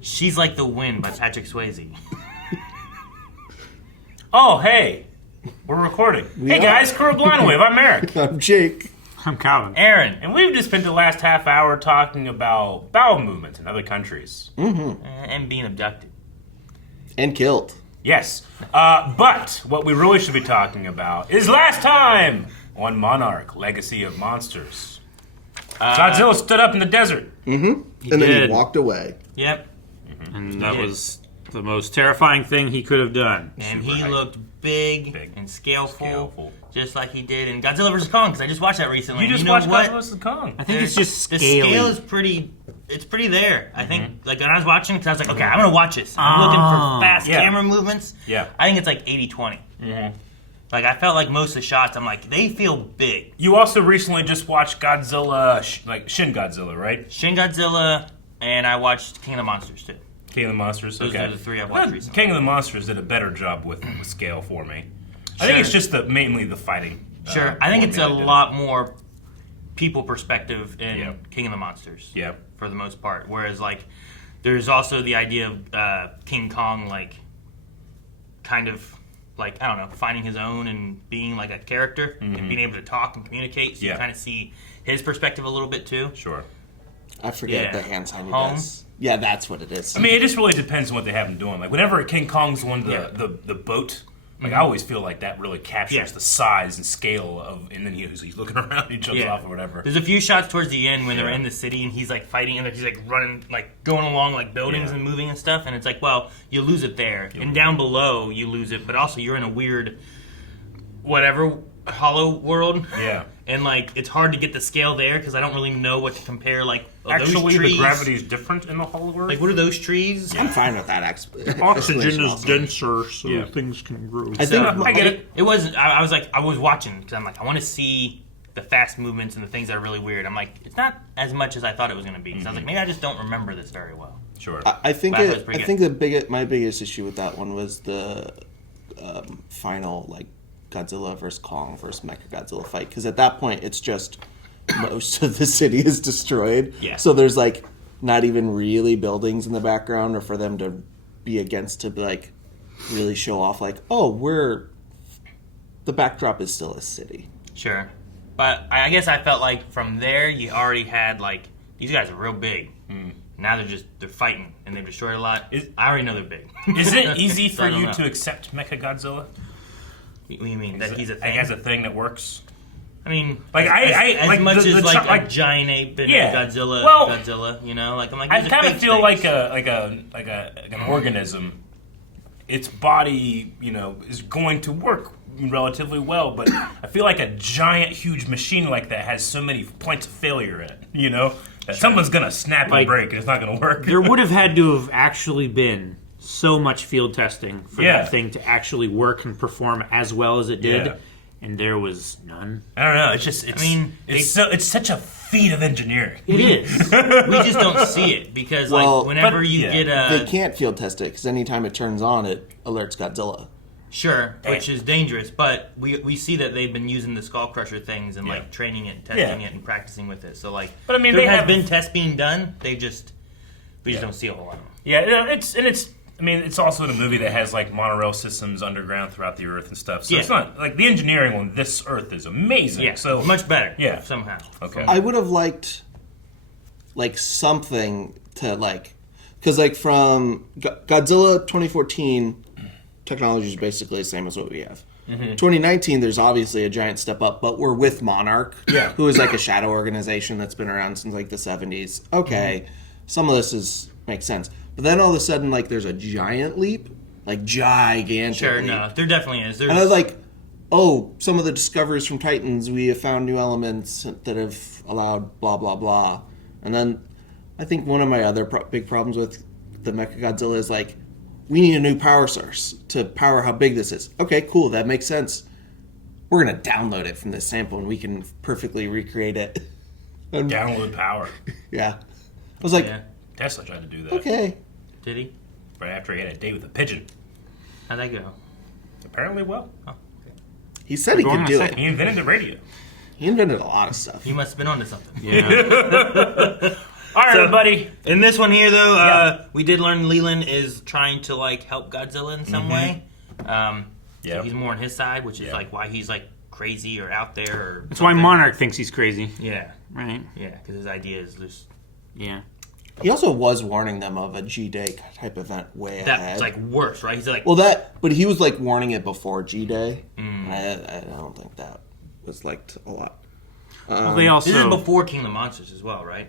She's Like the Wind by Patrick Swayze. Oh, hey. We're recording. Hey, guys. Curl Blind Wave. I'm Eric. I'm Jake. I'm Calvin. Aaron. And we've just spent the last half hour talking about bowel movements in other countries. And being abducted. And killed. Yes. But what we really should be talking about is last time on Monarch, Legacy of Monsters. Godzilla stood up in the desert. And then he walked away. Yep. And that was the most terrifying thing he could have done. And he looked big and scaleful, just like he did in Godzilla vs. Kong, because I just watched that recently. You just know watched what? Godzilla vs. Kong. I think it's just scaly. The scale is pretty... It's pretty there. I think, like, when I was watching, because I was like, okay, I'm going to watch this. I'm looking for fast camera movements. Yeah. I think it's like 80-20. Like, I felt like most of the shots, I'm like, they feel big. You also recently just watched Godzilla, Shin Godzilla, right? Shin Godzilla, and I watched King of the Monsters, too. King of the Monsters, Those okay. are the three I've watched recently. King of the Monsters did a better job with scale for me. I think it's just mainly the fighting. Sure. I think it's a lot more people perspective in King of the Monsters. Yeah. For the most part. Whereas, like, there's also the idea of King Kong, like, kind of, like, I don't know, finding his own and being, like, a character and being able to talk and communicate. So you kind of see his perspective a little bit, too. Sure. I forget the hand sign he Home? does. Yeah, that's what it is. I mean, it just really depends on what they have him doing. Like, whenever King Kong's on the boat, like, I always feel like that really captures the size and scale of, and then he's looking around, he jumps off or whatever. There's a few shots towards the end when they're in the city and he's, like, fighting and he's, like, running, like, going along, like, buildings and moving and stuff. And it's like, well, you lose it there. And down below, you lose it. But also, you're in a weird, whatever, hollow world. Yeah. And, like, it's hard to get the scale there because I don't really know what to compare, like, Actually, those trees. the gravity is different in the Hollow World. Like, what are those trees? I'm fine with that. Oxygen is denser, so things can grow. I think I get it. It wasn't, I was like, I was watching because I'm like, I want to see the fast movements and the things that are really weird. I'm like, it's not as much as I thought it was going to be. Because I was like, maybe I just don't remember this very well. Sure. I think But it was pretty I think my biggest issue with that one was the final, like, Godzilla versus Kong versus Mechagodzilla fight, because at that point it's just most of the city is destroyed. Yeah. So there's, like, not even really buildings in the background, or for them to be against to, like, really show off, like, oh, the backdrop is still a city. Sure. But I guess I felt like from there you already had, like, these guys are real big. Now they're fighting and they've destroyed a lot. I already know they're big. Is it easy So for I don't you know. to accept Mechagodzilla? What do you mean? That he's a thing? Like, as a thing that works? I mean, Like, as like much the, as the like like a giant ape and Godzilla, Godzilla, you know, like I'm like. I these are kind of big feel things. like an organism. Its body, you know, is going to work relatively well, but I feel like a giant, huge machine like that has so many points of failure in it. You know, that someone's gonna snap and break, and it's not gonna work. There would have had to have actually been so much field testing for that thing to actually work and perform as well as it did, and there was none. I don't know. It's just. It's such a feat of engineering. It is. We just don't see it because, like, whenever you get a... They can't field test it, because anytime it turns on, it alerts Godzilla. Sure, which is dangerous, but we see that they've been using the Skull Crusher things and, like, training it, testing it, and practicing with it. So, like, but I mean, there has been tests being done. We just don't see a whole lot of them. Yeah, it's also in a movie that has, like, monorail systems underground throughout the Earth and stuff. So it's not like the engineering on this Earth is amazing. Yeah, so much better. Yeah, somehow. Okay. I would have liked, like, something to, like, because, like, from Godzilla 2014, technology is basically the same as what we have. 2019, there's obviously a giant step up, but we're with Monarch, who is, like, a shadow organization that's been around since, like, the 70s. Okay, some of this makes sense. But then all of a sudden, like, there's a giant leap, like, gigantic Sure, leap. no, there definitely is. And I was like, oh, some of the discoveries from Titans, we have found new elements that have allowed blah, blah, blah. And then I think one of my other big problems with the Mechagodzilla is, like, we need a new power source to power how big this is. Okay, cool, that makes sense. We're going to download it from this sample and we can perfectly recreate it. Download power. Yeah. I was like, Tesla tried to do that. Okay. Did he? Right after he had a date with a pigeon. How'd that go? Apparently well. Oh, okay. He said he could do it. He invented the radio. He invented a lot of stuff. He must have been onto something. Yeah. All right, everybody. In this one here, though, Yeah. we did learn Leland is trying to like help Godzilla in some way. So he's more on his side, which is like why he's like crazy or out there. Or That's why Monarch thinks he's crazy. Yeah, Right? yeah, because his idea is just Yeah. He also was warning them of a G-Day type event way ahead. that's like worse, right? He's like, but he was like warning it before G-Day. I don't think that was liked a lot. Well, they also this is before King of the Monsters as well, right?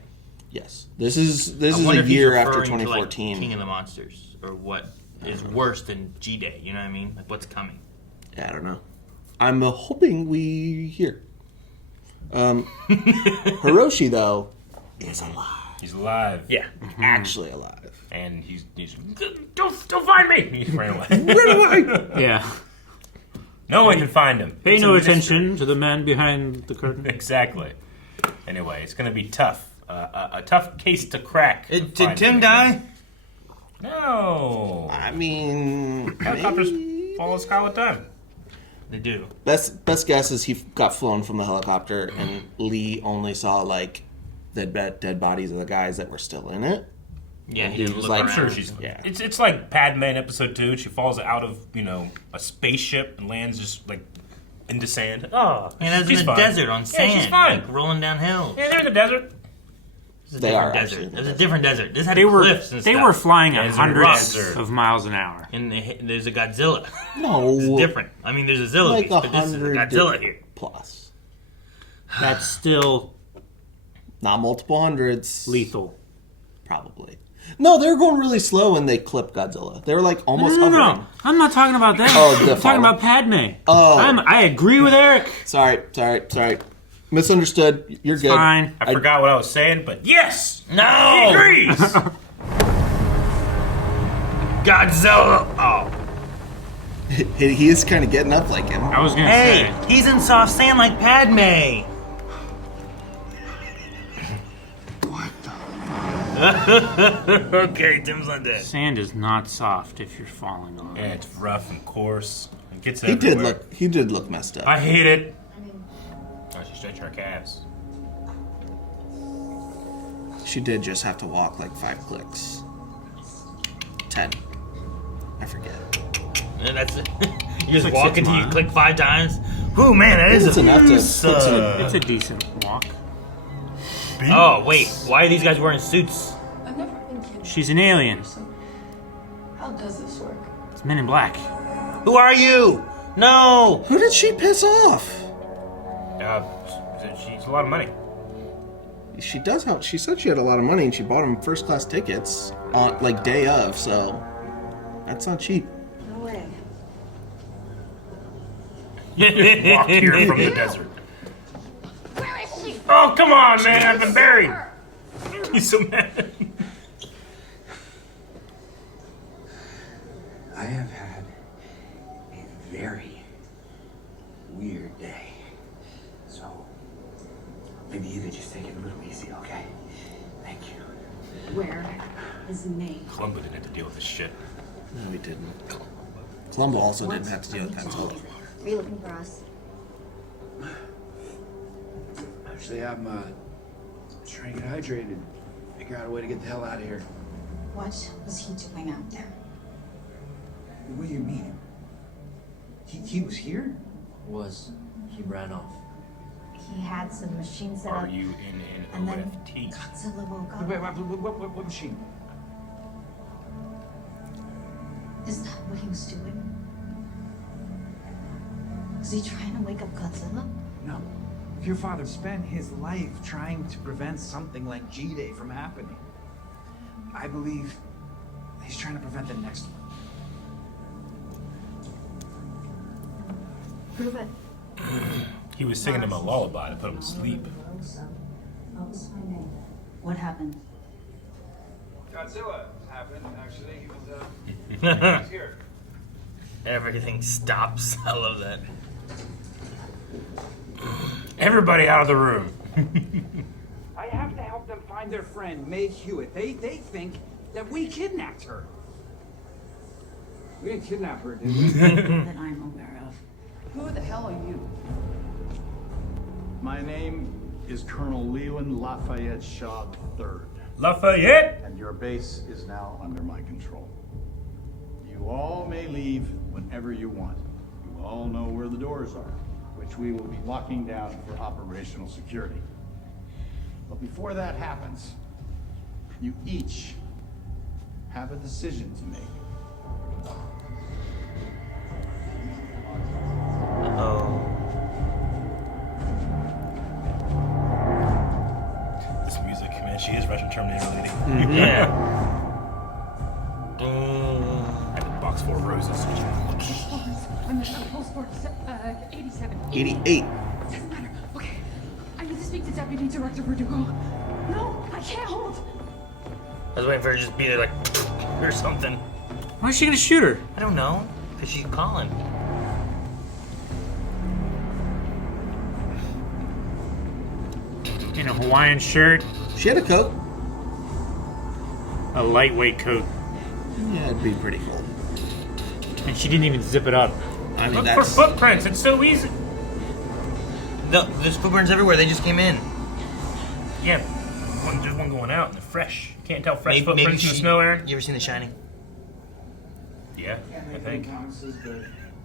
Yes, this is I a wonder if he's year after referring to, 2014. like, King of the Monsters, or what is worse than G-Day? You know what I mean? Like what's coming? Yeah, I don't know. I'm hoping we hear. Hiroshi though is alive. He's alive. Yeah. Actually alive. And he's don't find me. He ran away. Run away! Yeah. No one can find him. Pay It's no a mystery. attention to the man behind the curtain. Exactly. Anyway, it's going to be tough. A tough case to crack. Did Tim die? No. I mean, Helicopters maybe. follow the sky all the time. They do. Best guess is he got flown from the helicopter, and Lee only saw like the dead bodies of the guys that were still in it. Yeah, he he was look like- around. I'm sure she's. Yeah. It's like Padme in episode 2. She falls out of a spaceship and lands just like into sand. Oh, And that's in she's the fine. desert on Yeah, sand, she's fine. like rolling down hills. Yeah, they're in the desert. This is a They different are actually desert. in the There's a desert. different desert. This had They were cliffs and they stuff. were flying at Desert hundreds desert. of miles an hour. And there's a Godzilla. No, It's different. I mean, there's a Zilla like beast, but this is a 100 Godzilla here. plus, That's still not multiple hundreds. lethal. Probably. No, they were going really slow when they clipped Godzilla. They were like almost No. hovering. I'm not talking about that. Oh, the I'm talking fall. about Padme. Oh. I agree with Eric. Sorry. Misunderstood. You're good. Fine. I forgot what I was saying, but yes, he No! agrees. Godzilla! Oh. He is kind of getting up like him. I was gonna Hey, say. he's in soft sand like Padme. Okay, Tim's not dead. Sand is not soft if you're falling on it. Yeah, it's rough and coarse. It gets He everywhere. did look messed up. I hate it. Oh, she's stretching her calves. She did just have to walk like 5 clicks. 10. I forget. And that's it. You just like walk 6 until you miles. click 5 times. Whew, man, that is It's enough to put some. It's a decent walk. Oh, wait. Why are these guys wearing suits? I've never been kidnapped. She's an alien. How does this work? It's Men in Black. Who are you? No! Who did she piss off? She's a lot of money. She does have. She said she had a lot of money and she bought him first class tickets on like day of. So that's not cheap. No way. Walk here from the desert. Where is she? Oh, come on, man! I've been buried. He's so mad. I have had a very weird day. So maybe you could just take it a little easy, okay? Thank you. Where is Nate? Columbo didn't have to deal with this shit. No, he didn't. Columbo also didn't have to deal with Godzilla. Are you looking for us? Actually, I'm trying to get hydrated. Figure out a way to get the hell out of here. What was he doing out there? What do you mean? He was here? He ran off. He had some machines set Are up, you in an and then OFT? Godzilla woke up. Wait, what machine? Is that what he was doing? Was he trying to wake up Godzilla? No. Your father spent his life trying to prevent something like G-Day from happening. I believe he's trying to prevent the next one. Prove it. He was singing him a lullaby to put him to sleep. What happened? Godzilla happened, actually. He was here. Everything stops. I love that. Everybody out of the room. I have to help them find their friend, Meg Hewitt. They think that we kidnapped her. We didn't kidnap her, did we? That I'm aware of. Who the hell are you? My name is Colonel Leland Lafayette Shaw III. Lafayette! And your base is now under my control. You all may leave whenever you want. You all know where the doors are, which we will be locking down for operational security. But before that happens, you each have a decision to make. Oh. This music, man, she is Russian Terminator lady. Yeah. And a box full of roses. I'm at Post 87. 88. Doesn't matter. Okay. I need to speak to Deputy Director Verdugo. No, I can't hold. I was waiting for her to just be there like, or something. Why is she gonna shoot her? I don't know. Because she's calling. In a Hawaiian shirt, She had a coat. a lightweight coat, Yeah, it'd be pretty cool. and she didn't even zip it up. I mean, Look for that's... footprints, it's so easy. No, there's footprints everywhere. They just came in. Yeah, there's one going out, and they're fresh. Can't tell fresh footprints in the snow, Aaron? You ever seen The Shining? Yeah, I think.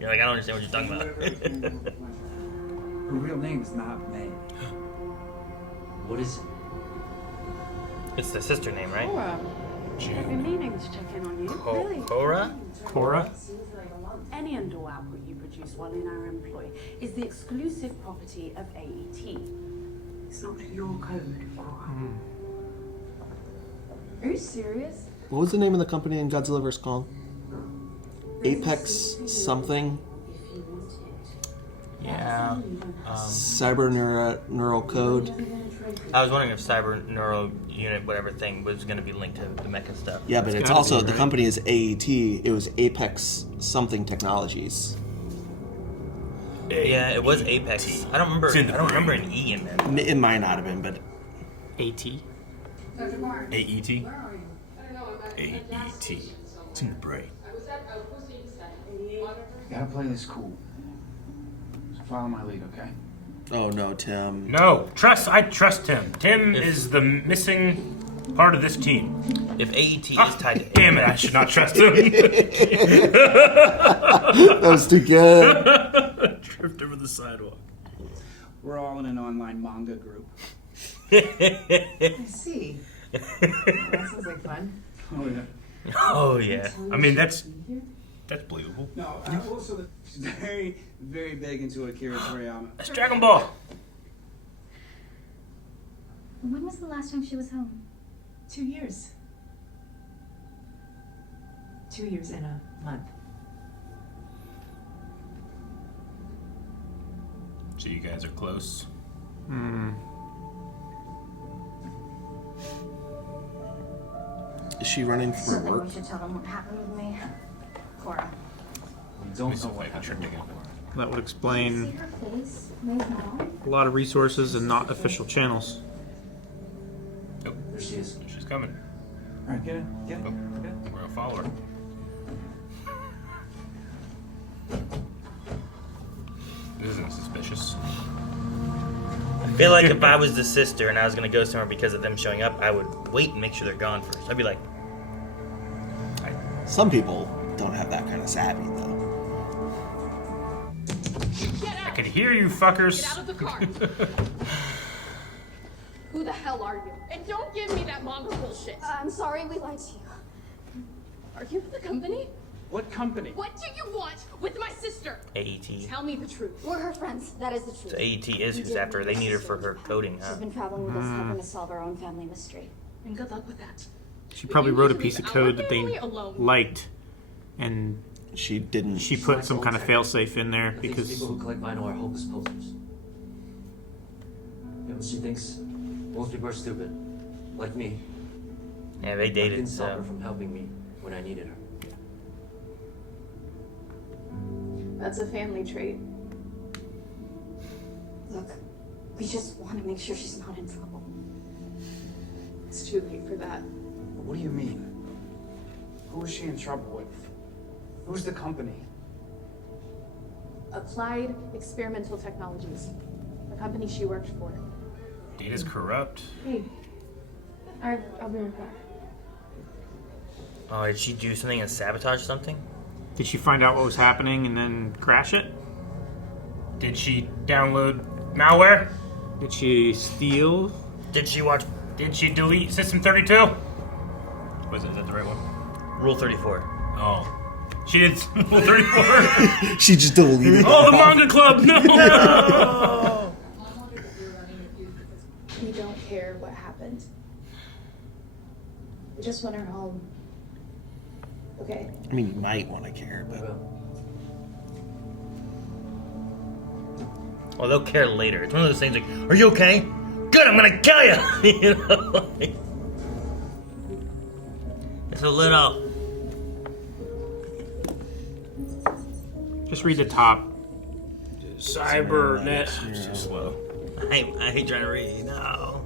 You're like, I don't understand what you're talking about. Her real name is not May. What is it? It's the sister name, right? Cora. I've been meaning to check in on you. Really? Cora? Cora? Any indoor output you produce while in our employ is the exclusive property of AET. It's not your code, Cora. Are you serious? What was the name of the company in Godzilla vs. Kong? Apex something? Yeah. Cyber neural code? I was wondering if Cyber Neuro Unit, whatever thing, was going to be linked to the mecha stuff. Yeah, but it's gotta also, be, the right? company is AET. It was Apex something technologies. Yeah, it was Apex. I don't remember. It's in the I don't remember brain. an E in there. It might not have been, but AT. AET? AET. It's in the brain. You gotta play this cool. So follow my lead, okay? oh no, Tim. No, I trust Tim. Tim is the missing part of this team. If AET is tied to Damn it, I should not trust him. That was too good. Tripped over the sidewalk. We're all in an online manga group. I see. That sounds like fun. Oh, yeah. Oh, yeah. I mean, that's believable. No, also, she's very, very big into Akira Toriyama. That's Dragon Ball. When was the last time she was home? 2 years. 2 years in a month. So you guys are close. Is she running So for then work? we should tell them what happened with me. Cora. We Let don't me see know if what I can trick happened. again. That would See explain her face? May's mom? a lot of resources and not official channels. Nope, There she is. she's coming. All right, get it, get it, get it. We're gonna follow her. This isn't suspicious. I feel like if I was the sister and I was going to go somewhere because of them showing up, I would wait and make sure they're gone first. I'd be like, Some people don't have that kind of savvy, though. I can hear you, fuckers. Get out of the car. Who the hell are you? And don't give me that manga bullshit. I'm sorry we lied to you. Are you with the company? What company? What do you want with my sister? AET. Tell me the truth. We're her friends. That is the truth. So AET is who's after her. They need her for her coding, She's huh? been traveling with us, helping to solve our own family mystery. And good luck with that. She probably You wrote a need to piece of leave code our that they family alone. liked, and She didn't. she put some kind of failsafe in there I think because people who collect vinyl are hopeless posers. You know, she thinks most people are stupid, like me. Yeah, they I dated, didn't stop so. her from helping me when I needed her. That's a family trait. Look, we just want to make sure she's not in trouble. It's too late for that. What do you mean? Who is she in trouble with? Who's the company? Applied Experimental Technologies. The company she worked for. Data's corrupt. Hey, I'll be right back. Oh, did she do something and sabotage something? Did she find out what was happening and then crash it? Did she download malware? Did she steal? Did she watch? Did she delete System 32? Was it? Is that the right one? Rule 34. Oh. She did Rule 34? She just deleted Oh, the manga club! No! We don't care what happened. We just want her home. Okay. I mean, you might want to care, but Well, they'll care later. It's one of those things like, are you okay? Good, I'm gonna kill you! You know, like, it's a little... Just read the top. Cybernet. It's too slow. I hate trying to read. No.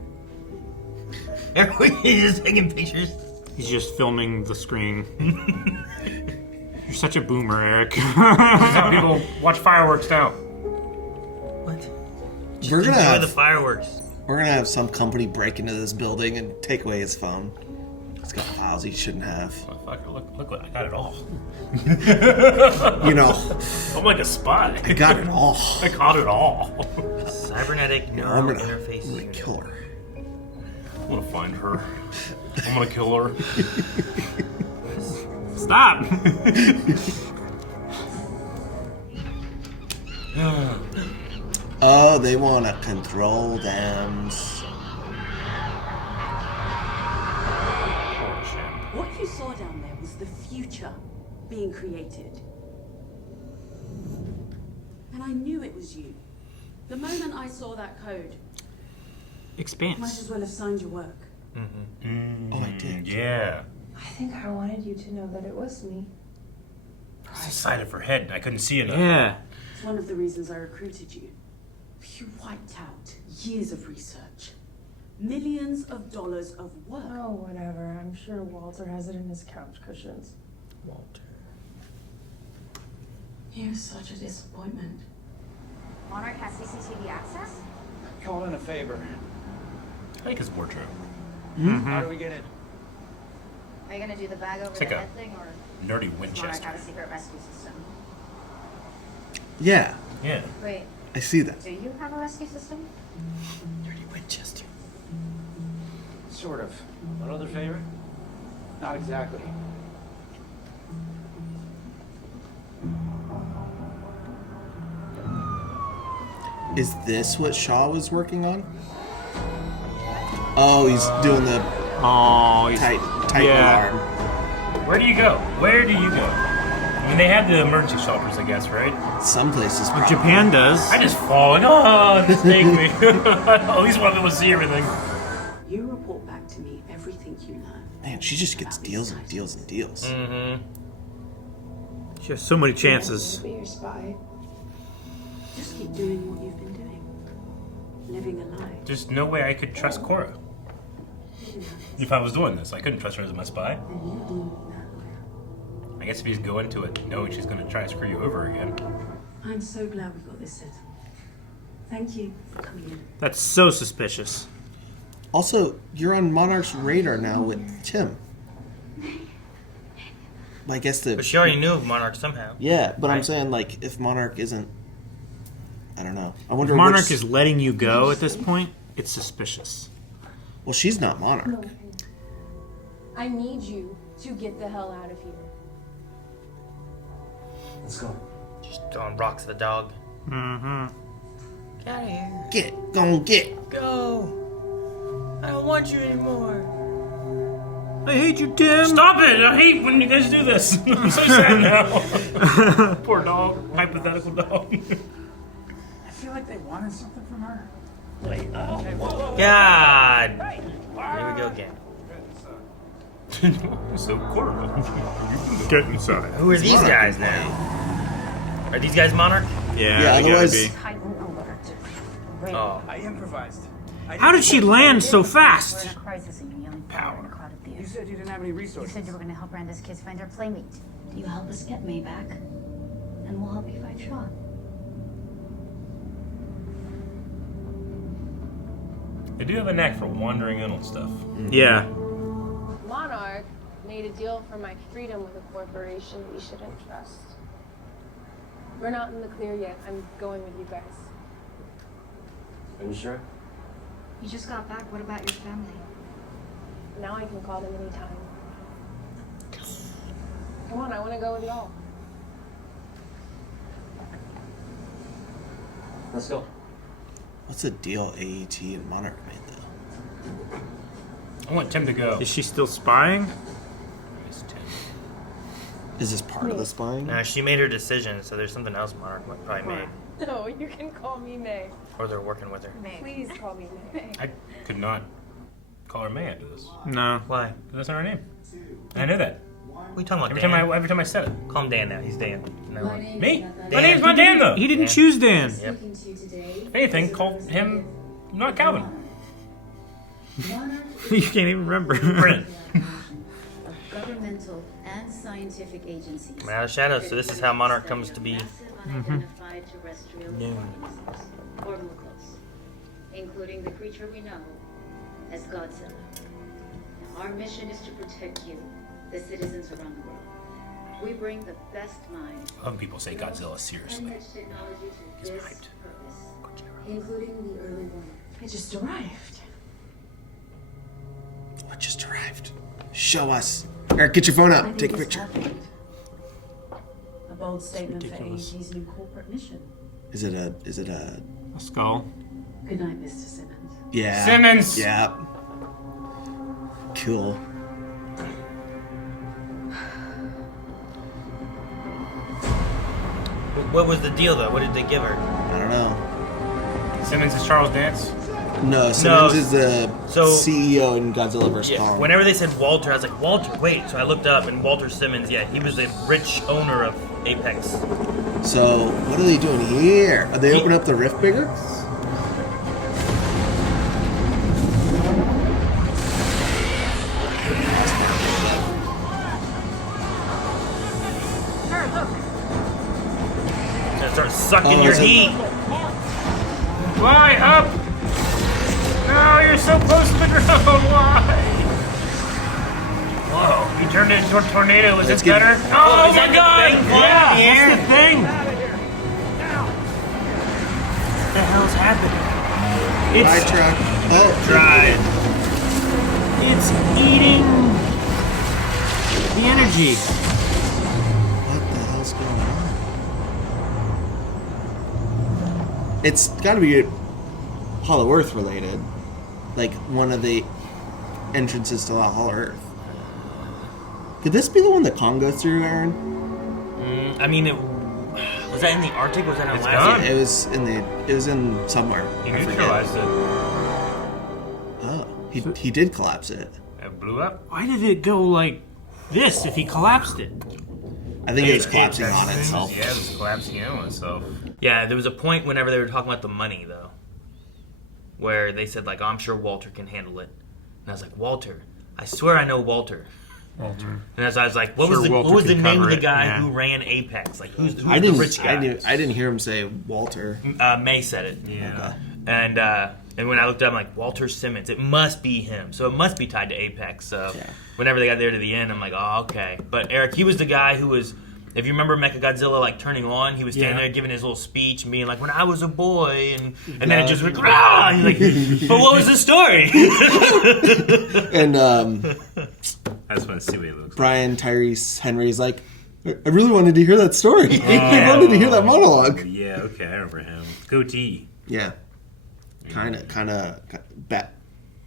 He's just taking pictures. He's just filming the screen. You're such a boomer, Eric. This is how people watch fireworks now. What? we're gonna Enjoy have the fireworks. we're gonna have some company break into this building and take away his phone. It's got files he shouldn't have. Motherfucker, look what I got it all. You know, I'm like a spy. I got it all. I got it all. Cybernetic I'm neural gonna interface. kill her. I'm gonna find her. I'm gonna kill her. Stop! Oh, they want to control them. What you saw down there was the future being created. And I knew it was you. The moment I saw that code, might Expanse. as well have signed your work. Oh, I did. Yeah. I think I wanted you to know that it was me. I was inside of her head and I couldn't see enough. Yeah. It's one of the reasons I recruited you. You wiped out years of research. Millions of dollars of work. Oh, whatever. I'm sure Walter has it in his couch cushions. Walter. You're such a disappointment. Monarch has CCTV access? Call in a favor. I think it's more true. How do we get in? Are you gonna do the bag over It's the like a head thing, or nerdy does Monarch Winchester. have a secret rescue system? Yeah, Yeah. Wait, I see that. do you have a rescue system? Nerdy Winchester. Sort of. What other favor? Not exactly. Is this what Shaw was working on? Oh, he's doing the Oh, he's, tight yeah. alarm. Where do you go? Where do you go? I mean, they had the emergency shelters, I guess, right? Some places. Well, probably. Japan does. I just fall like, oh, just take me. At least one of them will see everything. You report back to me everything you learn. Man, she just gets deals and deals and deals. Mm-hmm. She has so many chances. Be your spy. Just keep doing what you've been doing. Living a lie. There's no way I could trust Cora. If I was doing this, I couldn't trust her as my spy. I guess if you just go into it knowing she's going to try to screw you over again. I'm so glad we got this set. Thank you for coming in. That's so suspicious. Also, you're on Monarch's radar now with Tim. I guess But she already knew of Monarch somehow. Yeah, but I'm Right. saying, like, if Monarch isn't... I don't know. I wonder If Monarch which... is letting you go at this point, it's suspicious. Well, she's not Monarch. No. I need you to get the hell out of here. Let's go. Just throwing rocks at the dog. Mm-hmm. Get out of here. Get. Go. I don't want you anymore. I hate you, Tim. Stop it! I hate when you guys do this. I'm so sad now. Poor dog. Hypothetical dog. I feel like they wanted something from her. God. Here we go again. So Cora. Get inside. Who are these guys now? Are these guys Monarch? Yeah, Yeah, they gotta otherwise- be. Titan alert. Great. Oh. I improvised. How did she land so We're fast? in a crisis and you're yelling power in a crowded You theater. said you didn't have any You resources. said you were gonna help Randa's kids find their playmate. You help us get May back, and we'll help you find Sean. They do have a knack for wandering in on stuff. Yeah. Monarch made a deal for my freedom with a corporation we shouldn't trust. We're not in the clear yet. I'm going with you guys. Are you sure? You just got back. What about your family? Now I can call them anytime. Come on, I want to go with y'all. Let's go. What's the deal AET and Monarch made, though? I want Tim to go. Is she still spying? It's Tim. Is this part of the spying? No, she made her decision, so there's something else Monarch probably made. No, you can call me May. Or they're working with her. Please call me May. I could not call her May after this. No. Why? That's not her name. I know that. What are you talking about, Every Dan? time I said it. Call him Dan now. He's Dan. No. Me? My name's not Dan, though. He didn't choose Dan. Yep. If anything, call him not Calvin. You can't even remember. Brent. Of governmental and scientific agencies. Coming out of shadows, so this is how Monarch comes to be. Unidentified terrestrial Noon. organisms, ormicles, including the creature we know as Godzilla. Now, our mission is to protect you, the citizens around the world. We bring the best minds I love people say Godzilla seriously. and rich technology to this hyped. purpose, including the early one. I just arrived. What just arrived? Show us. Eric, get your phone I up. think Take a it's picture. perfect. A bold statement for ridiculous. AET's new corporate mission. Is it a? A skull. Good night, Mr. Simmons. Yeah. Simmons! Yeah. Cool. What was the deal, though? What did they give her? I don't know. Simmons is Charles Dance. No, Simmons No, is the so- CEO in Godzilla vs. Yeah. Kong. Whenever they said Walter, I was like, Walter, wait. So I looked up, and Walter Simmons, yeah, he was the rich owner of Apex. So, what are they doing here? Are they opening up the rift bigger? And start sucking Oh, your is it- heat. Fly up! No, you're so close to the ground. Why? Whoa, you turned it into a tornado. Is this Let's get- better? Is Oh my that the god! thing? Yeah! That's the thing. What the hell's happening? Fire It's truck. Oh, Drive. it's eating the energy. what the hell's going on? It's got to be Hollow Earth related. Like one of the entrances to the Hollow Earth. Could this be the one that Kong goes through, Aaron? I mean, was that in the Arctic? Was that in It's Alaska? gone. It was in somewhere. He I forget. neutralized it. Oh, he did collapse it. It blew up. Why did it go like this if he collapsed it? I think it was collapsing on itself. Yeah, it was collapsing in on itself. Yeah, there was a point whenever they were talking about the money, though, where they said, like, oh, I'm sure Walter can handle it. And I was like, Walter? I swear I know Walter. Walter. And as I was like, what Sure, was Walter the can name of cover the it, guy yeah. who ran Apex? Like, who's the rich I guy? didn't hear him say Walter. May said it. Yeah. And when I looked up, I'm like, Walter Simmons. It must be him. So it must be tied to Apex. So Yeah. whenever they got there to the end, I'm like, oh, okay. But Eric, he was the guy who was, if you remember Mechagodzilla, like, turning on, he was standing Yeah. there giving his little speech and being like, when I was a boy, and then it just went, ah! And he's like, but what was the story? And I just want to see what he looks like. Brian Tyrese Henry's like, I really wanted to hear that story. I wanted to hear that monologue. Yeah, okay, I remember him. Goatee. Yeah, kind of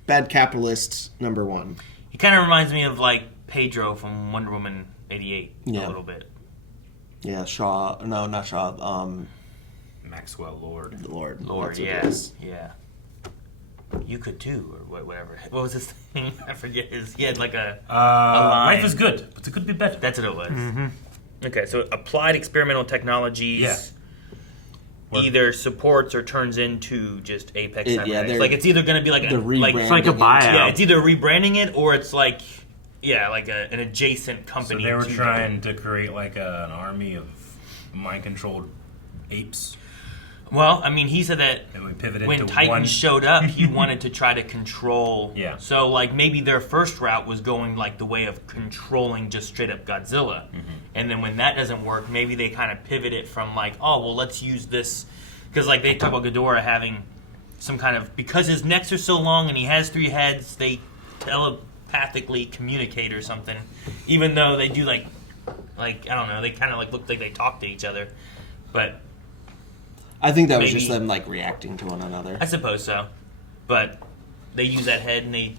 bad capitalist number one. He kind of reminds me of, like, Pedro from Wonder Woman 88 Yeah. a little bit. Yeah, Shaw. No, not Shaw. Maxwell Lord. Lord, that's what it yes, is. yeah. You could too, or whatever. What was his thing? I forget his. He had like a line. Life is good, but it could be better. That's what it was. Okay, so applied experimental technologies either supports or turns into just Apex Cybernetics. Like it's either going to be like it's like a buyout. Yeah, it's either rebranding it or it's like an adjacent company. So they were to trying to create like an army of mind-controlled apes. Well, I mean, he said that And we pivoted when to Titan one. showed up, he wanted to try to control. Yeah. So, like, maybe their first route was going, like, the way of controlling just straight up Godzilla. And then when that doesn't work, maybe they kind of pivot it from, like, oh, well, let's use this. Because, like, they talk about Ghidorah having some kind of... Because his necks are so long and he has 3 heads, they telepathically communicate or something. Even though they do, like I don't know, they kind of, like, look like they talk to each other. But... I think that was Maybe. just them like reacting to one another. I suppose so. But they use that head and they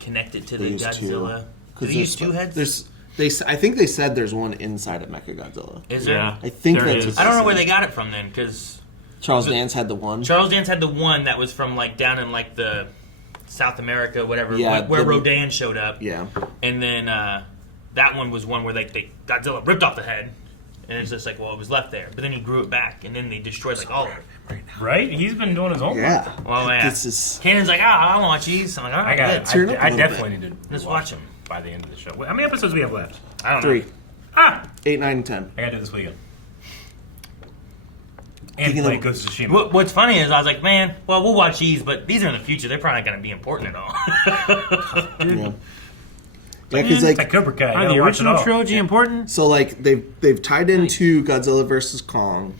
connect it to the Godzilla. Do they use 2 heads? I think they said there's one inside of Mechagodzilla. Is there? I think there that's. is. What I don't know said. where they got it from then, because Charles Dance had the one. Charles Dance had the one that was from like down in like the South America, whatever, Yeah, where the- Rodan showed up. Yeah. And then that one was one where they Godzilla ripped off the head, and it's just like, well, it was left there. But then he grew it back, and then they destroyed like all of it. Right? He's been doing his own Yeah. work. Well, yeah. This is. Cannon's like, I want to watch these. I'm like, all right, good. Turn it up a I little definitely bit. need to Let's watch watch them by the end of the show. How many episodes do we have left? I don't know. 3, Ah! 8, 9, and 10. I gotta do this weekend. And Speaking play of- Ghost of Tsushima. What's funny is I was like, man, well, we'll watch these, but these are in the future. They're probably not going to be important at all. Yeah. Yeah, because like Cobra Kai. Are the original trilogy important? so, like they've tied into Godzilla versus Kong.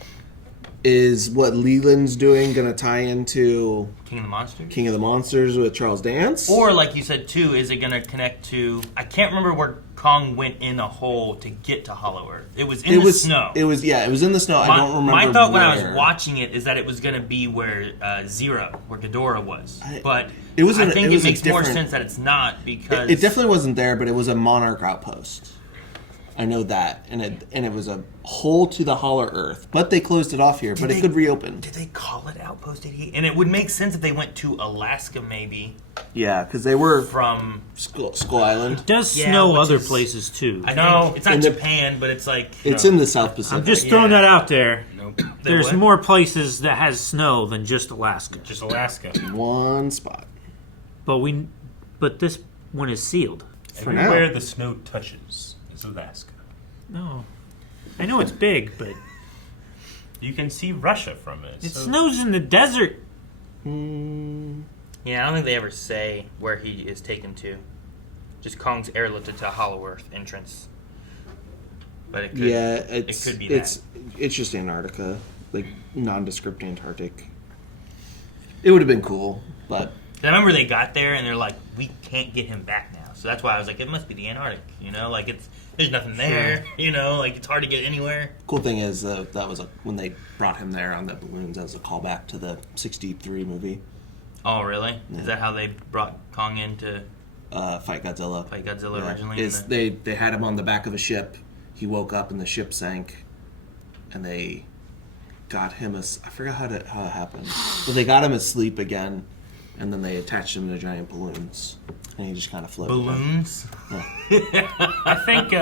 Is what Leland's doing going to tie into King of the Monsters? King of the Monsters with Charles Dance? Or, like you said, too, is it going to connect to... I can't remember where Kong went in a hole to get to Hollow Earth. It was in the snow. It was in the snow. I don't remember. My thought when I was where. watching it is that it was going to be where Zero, where Ghidorah was. But It was I an- think it it was a makes more different- sense that it's not because... It definitely wasn't there, but it was a Monarch outpost. I know that, and it was a hole to the Hollow Earth, but they closed it off here. But it could reopen. Did they call it Outpost 88? And it would make sense if they went to Alaska, maybe. Yeah, because they were from Skull Island. It does Yeah, snow which other is- places too. I think it's not In the- Japan, but it's like... It's in the South Pacific. I'm just throwing that out there. Nope. There's what? more places that has snow than just Alaska. Just Alaska. One spot. But this one is sealed. For Everywhere now. the snow touches is Alaska. No, I know it's big, but You can see Russia from it. it snows in the desert. Yeah, I don't think they ever say where he is taken to. Just Kong's airlifted to Hollow Earth entrance. But it could, it could be that. It's just Antarctica, like nondescript Antarctic. It would have been cool, but 'Cause I remember they got there and they're like, we can't get him back now. So that's why I was like, it must be the Antarctic, you know? Like, there's nothing there, you know? Like, it's hard to get anywhere. cool thing is that was when they brought him there on the balloons as a callback to the '63 movie. Oh, really? Yeah. Is that how they brought Kong in to Fight Godzilla. fight Godzilla Yeah. originally? Is they had him on the back of a ship. He woke up and the ship sank, and they got him I forgot how it happened, but they got him asleep again, and then they attached him to giant balloons, and he just kind of floated. Balloons? I think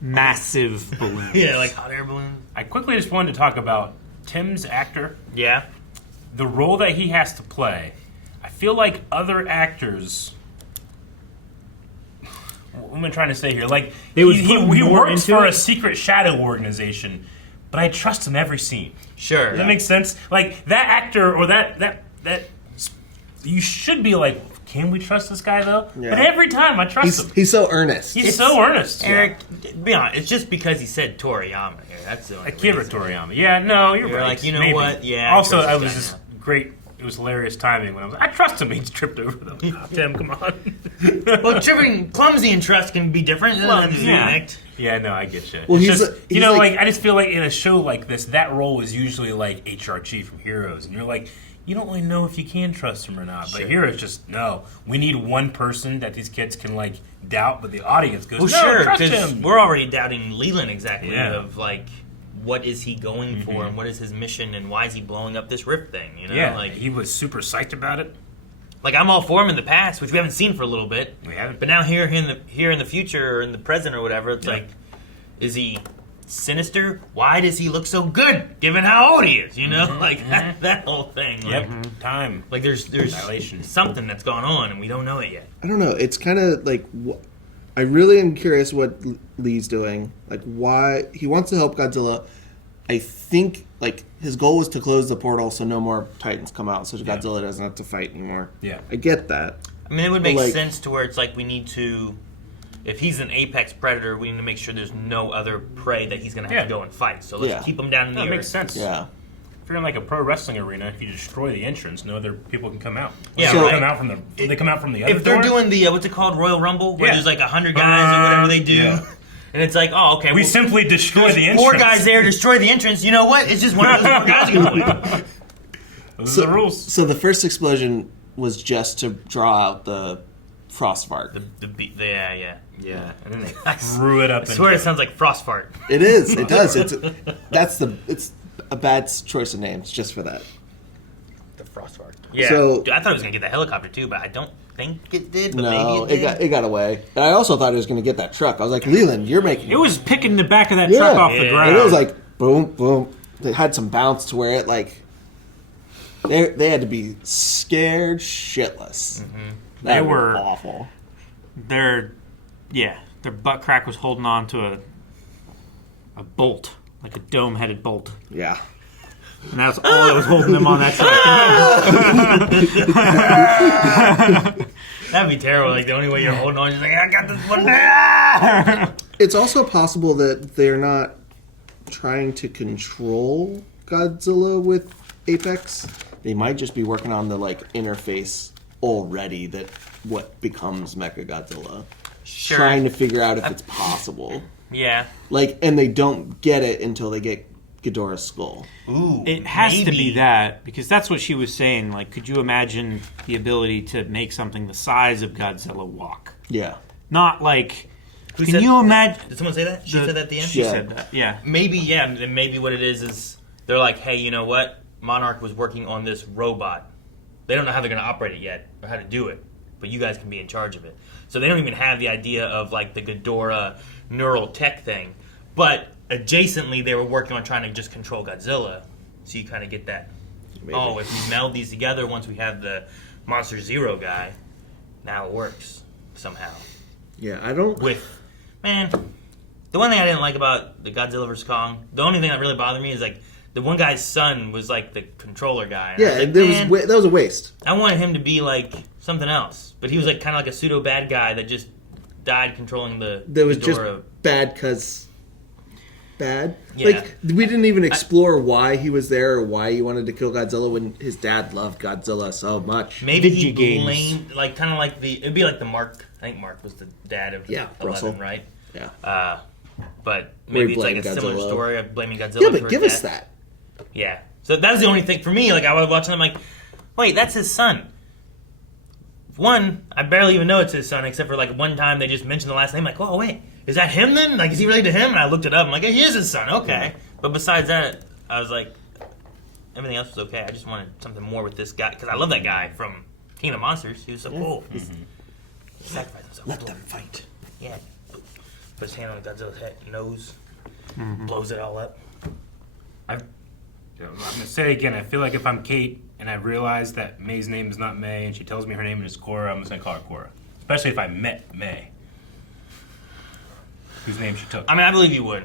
Massive balloons. Yeah, like hot air balloons. I quickly just wanted to talk about Tim's actor. Yeah. The role that he has to play. I feel like other actors. What am I trying to say here? Like They would he put more works into for it? a secret shadow organization, but I trust him every scene. Sure. Does that make sense? Like that actor or that you should be like, can we trust this guy though? Yeah. But every time I trust him. He's so earnest. He's so earnest. Eric, be honest, it's just because he said Toriyama here. That's the only Akira reason. Toriyama. Yeah, no, you're right. like, you know Maybe. what? Yeah, I Also, trust I this was guy just now. great. It was hilarious timing when I was like, I trust him. He just tripped over them. Oh, Tim, come on. Well, tripping clumsy and trust can be different. Yeah. Yeah, no, I get you. Well, It's he's just, he's you know, like- like I just feel like in a show like this, that role is usually like HR Chief from Heroes, and you're like, you don't really know if you can trust him or not. But Sure. here it's just no. We need one person that these kids can like doubt, but the audience goes, Well, no, sure, trust because him. we're already doubting Leland exactly Yeah. of like, what is he going for and what is his mission and why is he blowing up this rift thing? You know, Yeah, like he was super psyched about it. Like I'm all for him in the past, which we haven't seen for a little bit. We haven't. But now here in the future or in the present or whatever, it's like, is he sinister? Why does he look so good given how old he is? You know, like that whole thing. Like, Time. Like there's Dilation. something that's gone on and we don't know it yet. I don't know. It's kind of like I really am curious what Lee's doing. Like why he wants to help Godzilla, I think like his goal was to close the portal so no more Titans come out, so Godzilla doesn't have to fight anymore. Yeah, I get that. I mean, it would make sense to where it's like we need to. If he's an apex predator, we need to make sure there's no other prey that he's going to have to go and fight. So let's keep him down in the earth. That makes sense. Yeah. If you're in like a pro wrestling arena, if you destroy the entrance, no other people can come out. Yeah, so right. They come out from the other If they're door? doing the what's it called, Royal Rumble, where there's like 100 guys or whatever they do, and it's like, oh, okay, we simply destroy the entrance. 4 guys there, destroy the entrance. You know what? It's just one of those 4 guys going to win. Those are the rules. So the first explosion was just to draw out the Frostfart. Yeah. And then they threw it up. I swear it sounds like Frostfart. It is. It does. It's a bad choice of names just for that. The Frostfart. Yeah. So, Dude, I thought it was gonna get the helicopter too, but I don't think it did. But no, maybe it did. it got away. And I also thought it was going to get that truck. I was like, Leland, you're making. It was picking the back of that truck off the ground. And it was like boom, boom. It had some bounce to where it like. They had to be scared shitless. Mm-hmm. They were awful. Their butt crack was holding on to a bolt, like a dome-headed bolt. Yeah. And that's all that was holding them on that truck. That'd be terrible. Like, the only way you're holding on is like, I got this one. It's also possible that they're not trying to control Godzilla with Apex. They might just be working on the, like, interface already that what becomes Mechagodzilla. Sure. Trying to figure out if it's possible. Yeah. Like, and they don't get it until they get Ghidorah's skull. Ooh, it has to be that, because that's what she was saying. Like, could you imagine the ability to make something the size of Godzilla walk? Yeah. Not like... Can you imagine... Did someone say that? She said that at the end? She said that, yeah. Maybe what it is they're like, hey, you know what? Monarch was working on this robot. They don't know how they're going to operate it yet, or how to do it, but you guys can be in charge of it. So they don't even have the idea of, like, the Ghidorah neural tech thing. But adjacently, they were working on trying to just control Godzilla. So you kind of get that, maybe. Oh, if we meld these together, once we have the Monster Zero guy, now it works somehow. Yeah, I don't... Man, the one thing I didn't like about the Godzilla vs. Kong, the only thing that really bothered me is, like, the one guy's son was, like, the controller guy. Yeah, like, that was a waste. I wanted him to be, like, something else. But he was, like, kind of like a pseudo-bad guy that just died controlling the That was Ghidorah. Just bad because... Bad? Yeah. Like, we didn't even explore why he was there or why he wanted to kill Godzilla when his dad loved Godzilla so much. Maybe he blamed, like, kind of like it'd be like the Mark, I think Mark was the dad of 11, Russell. right? Yeah. But maybe it's like a Godzilla. similar story of blaming Godzilla Yeah, but for give his us dad. that. Yeah. So that was the only thing for me. Like, I was watching, I'm like, wait, that's his son. One, I barely even know it's his son, except for, like, one time they just mentioned the last name. Like, oh, wait, is that him then? Like, is he related to him? And I looked it up. I'm like, yeah, he is his son. Okay. Yeah. But besides that, I was like, everything else was okay. I just wanted something more with this guy. Because I love that guy from King of Monsters. He was so cool. Mm-hmm. He sacrificed himself. Let them fight. Yeah. Put his hand on Godzilla's head, nose, blows it all up. I'm going to say again, I feel like if I'm Kate and I realize that May's name is not May and she tells me her name is Cora, I'm just going to call her Cora. Especially if I met May, whose name she took. I mean, I believe you would.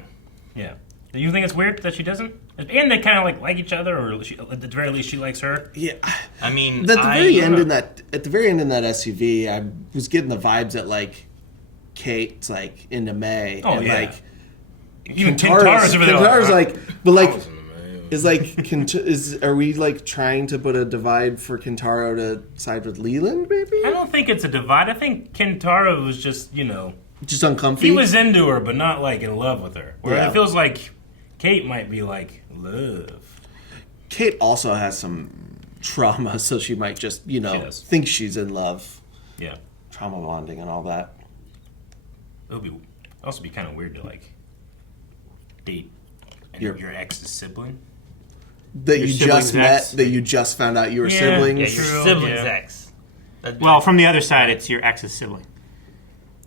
Yeah. Do you think it's weird that she doesn't? And they kind of like each other, or at the very least she likes her? Yeah. I mean, at the very end in that SUV, I was getting the vibes that, like, Kate's, like, into May. Oh, and, yeah. like, even Kintara's over there. Kintara's like, but, like, are we, like, trying to put a divide for Kintaro to side with Leland, maybe? I don't think it's a divide. I think Kintaro was just, just uncomfy. He was into her, but not, like, in love with her. Where it feels like Kate might be, like, love. Kate also has some trauma, so she might just, think she's in love. Yeah. Trauma bonding and all that. It would also be kind of weird to, like, date your ex's sibling. That you just met, that you just found out you were siblings. Yeah, your sibling's ex. Well, from the other side, it's your ex's sibling.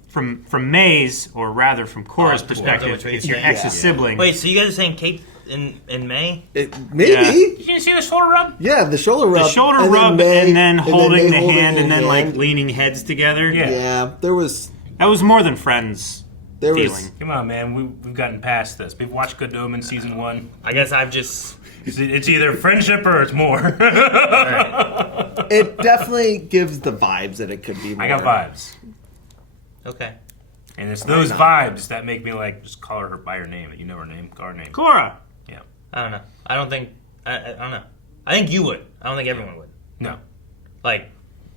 From May's, or rather from Cora's perspective, it's your ex's sibling. Wait, so you guys are saying Kate and May? Maybe. Yeah. Did you see the shoulder rub? Yeah, the shoulder rub. The shoulder rub, and then holding the hand, and then, like, leaning heads together. Yeah, there was... That was more than friends. There feeling. was. Come on, man. We've gotten past this. We've watched Good Omens season 1. I guess I've just. It's either friendship or it's more. It definitely gives the vibes that it could be more. I got vibes. Okay. And it's those vibes that make me like, just call her by her name. You know her name. Call her name. Cora. Yeah. I don't know. I don't think. I don't know. I think you would. I don't think everyone would. No. Like,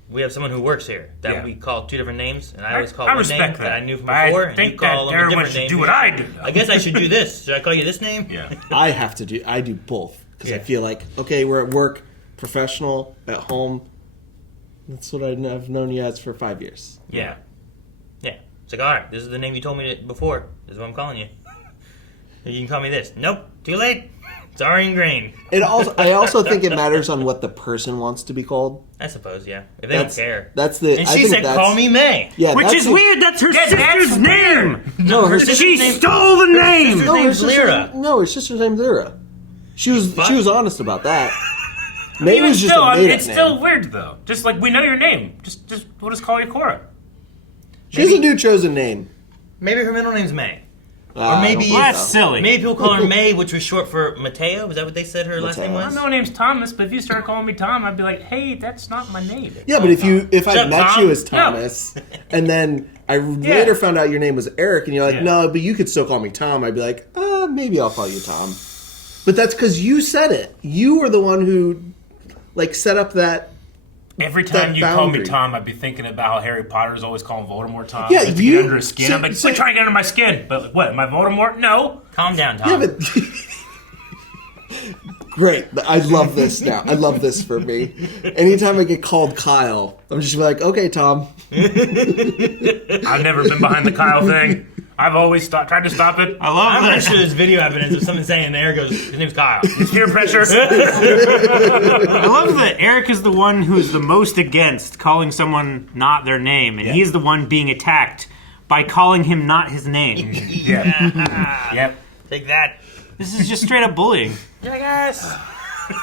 we have someone who works here that we call 2 different names, and I always call one name respect that I knew from I before, and you think call that them a everyone different should name. do what I do. I guess I should do this. Should I call you this name? Yeah. I do both because I feel like, okay, we're at work, professional, at home. That's what I've known you as for 5 years. Yeah. Yeah. It's like, all right, this is the name you told me before. This is what I'm calling you. You can call me this. Nope. Too late. It's already ingrained. I also think it matters on what the person wants to be called. I suppose, yeah. If they don't care. That's the. And she said, "Call me May." Yeah, which is weird. That's her sister's name. No, her she stole the name. Her name's Lyra. No, her sister's name's Lyra. She was honest about that. May Even was just still, a made-up it's name. still weird though. Just like we know your name. Just we'll just call you Cora. She has a new chosen name. Maybe her middle name's May. Or I maybe don't think that's so. silly. Maybe people call her May, which was short for Mateo. Is that what they said her last name My was? middle name's Thomas, but if you start calling me Tom, I'd be like, hey, that's not my name. Yeah, but if I Shut met up, you as Tom. Thomas, and then I later found out your name was Eric, and you're like, no, but you could still call me Tom, I'd be like, maybe I'll call you Tom. But that's because you said it. You were the one who, set up that. Every time that you call me boundary. Tom, I'd be thinking about how Harry Potter's always calling Voldemort Tom. Yeah, just to you- get under his skin. I'm like, quit trying to get under my skin. But what, am I Voldemort? No. Calm down, Tom. Yeah, but. Great. I love this now. I love this for me. Anytime I get called Kyle, I'm just like, okay, Tom. I've never been behind the Kyle thing. I've always tried to stop it. I love I'm that. pretty sure there's video evidence of someone saying there goes, his name's Kyle. It's peer pressure. I love that Eric is the one who's the most against calling someone not their name, and he's the one being attacked by calling him not his name. Yep. Take that. This is just straight up bullying. Jackass.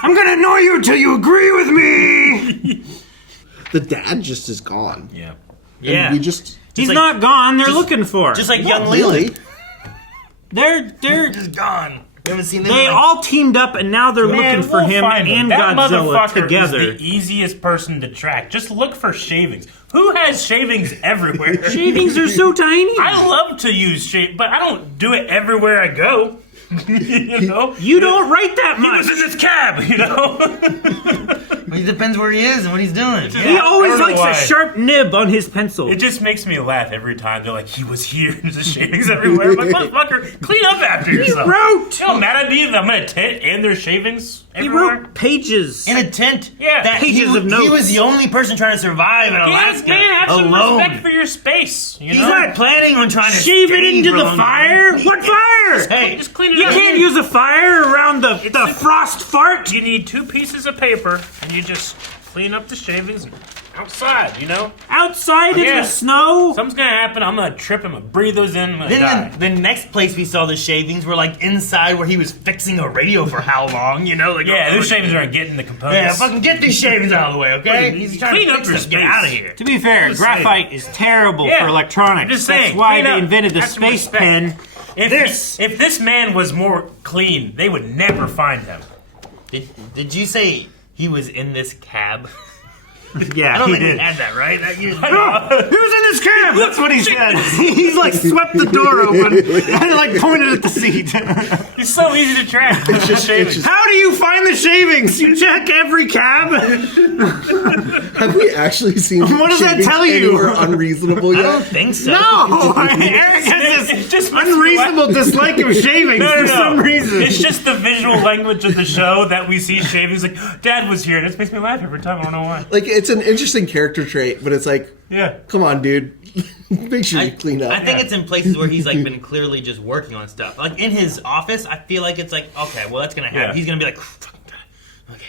I'm gonna annoy you until you agree with me! The dad just is gone. Yeah. And Yeah. we just. He's like- not gone, they're looking for him. Just like Not young really. Leland. They're Just gone. We haven't seen them. they in, like, all teamed up and now they're Man, looking for we'll him find and That Godzilla motherfucker together. is the easiest person to track. Just look for shavings. Who has shavings everywhere? Shavings are so tiny. I love to use shave, but I don't do it everywhere I go. You know? You don't write that He much. was in this cab, you know? It depends where he is and what he's doing. He always I don't know likes why. a sharp nib on his pencil. It just makes me laugh every time. They're like, he was here. There's just shavings everywhere. I'm like, motherfucker, clean up after yourself. wrote. You know how mad I'd be if I'm in a tent and there's shavings He everywhere? wrote pages. In a tent. Yeah. That Pages of notes. He was the only person trying to survive in Alaska Man, have some alone. respect for your space. You He's know? not planning on trying to Shave it stay into for the long. fire? What fire? Hey, Just clean it You up. can't use a fire around the frost fart. You need 2 pieces of paper, and you just clean up the shavings outside, you know? Outside in Yeah. the snow. Something's gonna happen. I'm gonna trip. I'm gonna breathe those in. I'm gonna die. Then the next place we saw the shavings were like inside where he was fixing a radio for how long, you know? Like, Yeah, those shavings aren't getting the Yeah, components. fucking get these shavings out of the way, okay? Fucking He's trying clean to up fix your stuff. Get space. out of here. To be fair, Just graphite is terrible Yeah, for electronics. I'm just That's saying, why clean they up. invented the Have some space respect. pen. If this man was more clean, they would never find him. Did you say he was in this cab? Yeah, I don't he think did. he had that, right? He was in this cab. That's what he said. He's like swept the door open and like pointed at the seat. He's so easy to track. It's just shavings. How do you find the shavings? You check every cab. Have we actually seen What does that shavings tell you? anywhere unreasonable I don't yet? think so. No, Eric has It this just makes me unreasonable laugh. dislike of shavings for some reason. It's just the visual language of the show that we see shavings. Like, Dad was here. It just makes me laugh every time. I don't know why. Like, it's an interesting character trait, but it's like, Yeah. come on, dude. Make sure you clean up. I think it's in places where he's like been clearly just working on stuff. Like in his office, I feel like it's like, okay, well that's gonna happen. Yeah. He's gonna be like, okay,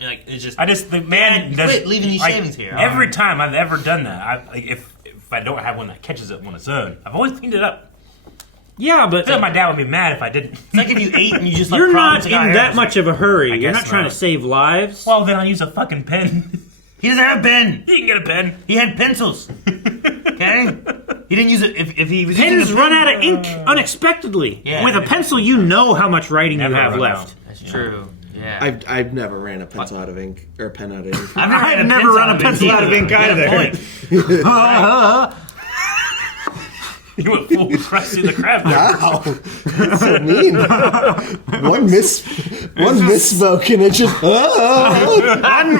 like it's just. The man does quit leaving these shavings here. Every time I've ever done that, if I don't have one that catches it on its own, I've always cleaned it up. Yeah, but I feel like my dad would be mad if I didn't. It's like if you ate and you just like you're crumbs not got in hair. that much of a hurry. You're guess not trying not. to save lives. Well, then I'll use a fucking pen. He doesn't have a pen. You can get a pen. He had pencils. Okay. He didn't use it. If he was Pens using run out of ink unexpectedly. Yeah. With a pencil, you know how much writing Never you have run left. out. That's true. Yeah. I've never ran a pencil out of ink or a pen out of ink. I've never run a pencil out of ink either. You went full Krusty the Krab. Wow, that's so mean. One misspoke and it just.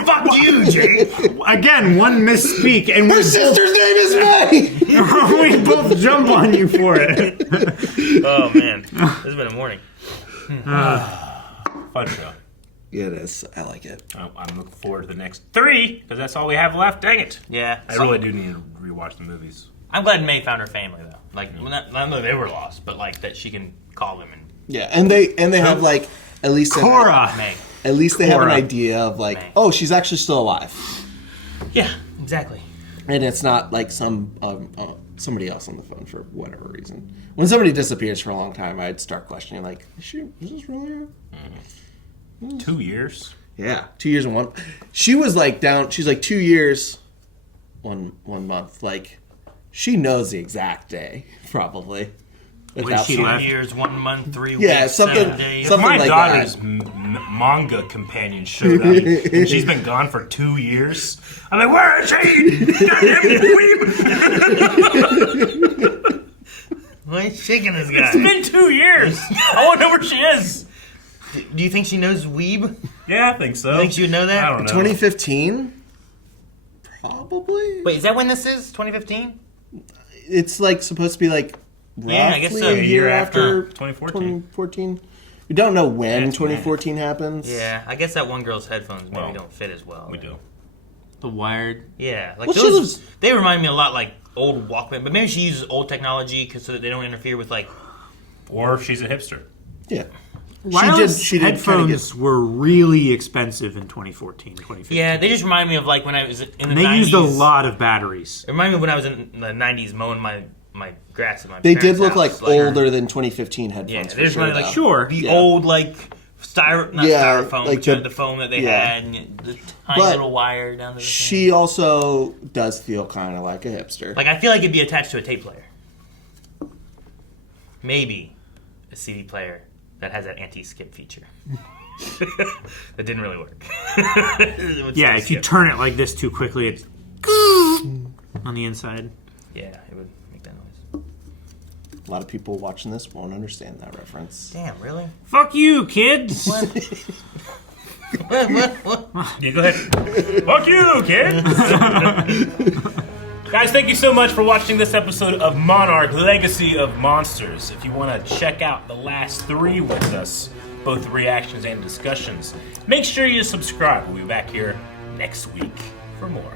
Fuck you, Jake. Again, one misspeak and Her sister's name is May. we both jump on you for it. Oh man, this has been a morning. Fun show. Yeah, it is. I like it. I'm looking forward to the next 3 because that's all we have left. Dang it! Yeah. I really do need to rewatch the movies. I'm glad May found her family though. Like, not that they were lost, but like that she can call them and. Yeah, and they have like at least Cora. May. At least they have an Cora. idea of like, May. oh, she's actually still alive, Yeah, exactly. and it's not like somebody else on the phone for whatever reason. When somebody disappears for a long time, I'd start questioning like, is this really her? 2 years. Yeah, 2 years and 1. She was like down. She's like 2 years, 1 month. Like she knows the exact day, probably. When she 2 left. years, 1 month, 3 Yeah, weeks, something- 7 days. something- My like daughter's manga companion showed up, and she's been gone for 2 years. I'm like, where is she? Why is she shaking this guy? It's been 2 years. I want to know where she is. Do you think she knows Weeb? Yeah, I think so. You think she would know that? I don't know. 2015, probably. Wait, is that when this is? 2015? It's like supposed to be like roughly Yeah, I guess so. a year after 2014. 2014. We don't know when That's 2014 happens. Yeah, I guess that one girl's headphones maybe Well, don't fit as well. We do. The Wired. Yeah, like Well, she those. lives- They remind me a lot like old Walkman, but maybe she uses old technology so that they don't interfere with like. Or she's a hipster. Yeah. Wireless She did kinda headphones were really expensive in 2014, 2015. Yeah, they just remind me of like when I was in the And they 90s. used a lot of batteries. It reminded me of when I was in the 90s mowing my grass at my They parents' did look house. like older than 2015 headphones. Yeah, for they just sure, reminded me like though. Sure. the Yeah. old like styrofoam, like but the foam that they yeah. had, and the tiny But little wire down to the thing. She also does feel kind of like a hipster. Like I feel like it'd be attached to a tape player. Maybe a CD player that has that anti-skip feature. That didn't really work. It would Yeah, still if you skip. turn it like this too quickly, it's on the inside. Yeah, it would make that noise. A lot of people watching this won't understand that reference. Damn, really? Fuck you, kids! What? Yeah, go ahead. Fuck you, kid! Guys, thank you so much for watching this episode of Monarch Legacy of Monsters. If you want to check out the last 3 with us, both reactions and discussions, make sure you subscribe. We'll be back here next week for more.